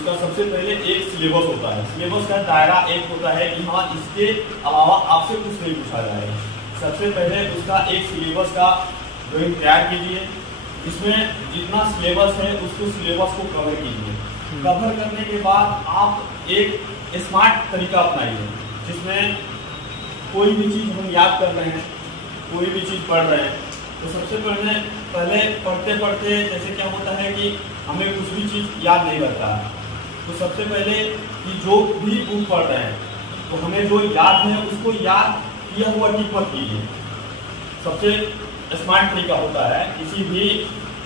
उसका सबसे पहले एक सिलेबस होता है। सिलेबस का दायरा एक होता है कि हाँ इसके अलावा आपसे कुछ नहीं पूछा जाएगा। सबसे पहले उसका एक सिलेबस का ड्राइंग तैयार कीजिए। इसमें जितना सिलेबस है उसको सिलेबस को कवर कीजिए। कवर करने के बाद आप एक स्मार्ट तरीका अपनाइए, जिसमें कोई भी चीज़ हम याद कर रहे हैं, कोई भी चीज़ पढ़ रहे हैं, तो सबसे पहले पढ़ते पढ़ते जैसे क्या होता है कि हमें कुछ भी चीज़ याद नहीं रहता है। तो सबसे पहले कि जो भी बुक पढ़ रहे हैं तो हमें जो याद है उसको याद किया हुआ टिक मत कीजिए। सबसे स्मार्ट तरीका होता है किसी भी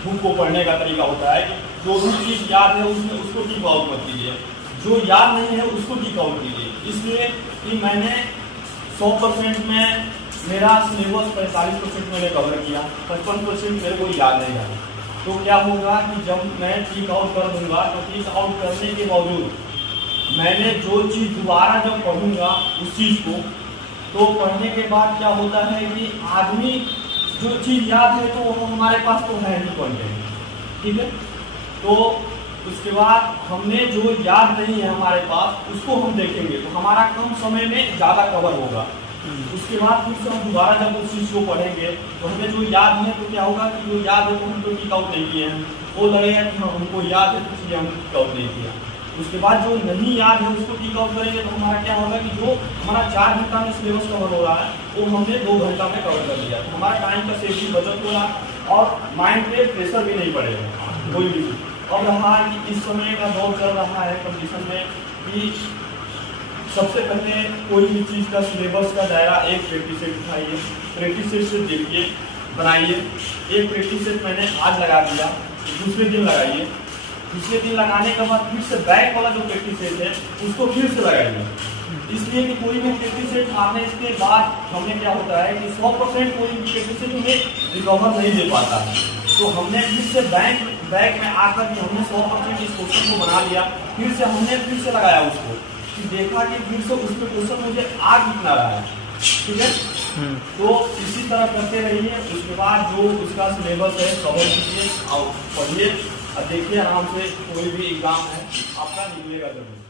बुक को पढ़ने का तरीका होता है कि जो भी चीज़ याद है उसमें उसको टिक आउट मत कीजिए, जो याद नहीं है उसको टिक आउट कीजिए। इसलिए कि मैंने 100% में मेरा सिलेबस 45% मैंने कवर किया, 55% मेरे को याद नहीं है। तो क्या होगा कि जब मैं टिक आउट कर दूंगा तो टिक आउट करने के बावजूद मैंने जो चीज़ दोबारा जब पढ़ूंगा उस चीज़ को, तो पढ़ने के बाद क्या होता है कि आदमी जो चीज़ याद है तो वो हमारे पास तो है नहीं कंटेंट, ठीक है। तो उसके बाद हमने जो याद नहीं है हमारे पास उसको हम देखेंगे तो हमारा कम समय में ज़्यादा कवर होगा। उसके बाद फिर से हम दोबारा जब उस चीज़ को पढ़ेंगे तो हमें जो याद है तो क्या होगा कि जो याद है तो हम तो टिक आउट नहीं किए हैं, वो लगेगा कि हाँ हमको याद है तो इसलिए हम टिक आउट नहीं किया। उसके बाद जो नहीं याद है उसको टिक आउट करेंगे तो हमारा क्या होगा कि जो हमारा 4 घंटा में सिलेबस कवर हो रहा है वो हमने 2 घंटा में कवर कर लिया। तो हमारा टाइम का सेफ्टी बचत हो रहा है और माइंड पे प्रेशर भी नहीं पड़ेगा कोई भी। अब रहा कि इस समय का दौर चल रहा है कंडीशन में कि सबसे पहले कोई भी चीज़ का सिलेबस का दायरा एक प्रैक्टिस सेट उठाइए, प्रैक्टिस सेट से देखिए, बनाइए। एक प्रैक्टिस सेट मैंने आज लगा दिया, दूसरे दिन लगाइए, दूसरे दिन लगाने के बाद फिर से बैक वाला जो प्रैक्टिस सेट है उसको फिर से लगाइए। इसलिए कि कोई भी प्रैक्टिस सेट मारने के बाद हमें क्या होता है कि 100% कोई भी प्रैक्टिस सेट हमें रिकवर नहीं दे पाता है। तो हमने फिर से बैक में आकर के हमने 100% इस क्वेश्चन को बना लिया, फिर से हमने फिर से लगाया उसको, कि देखा कि फिर से उसमें क्वेश्चन मुझे आ कितना रहा है, ठीक है। तो इसी तरह करते रहिए। उसके बाद जो उसका सिलेबस है कवर कीजिए और पढ़िए और देखिए आराम से कोई भी एग्जाम है आपका निकलेगा जरूर।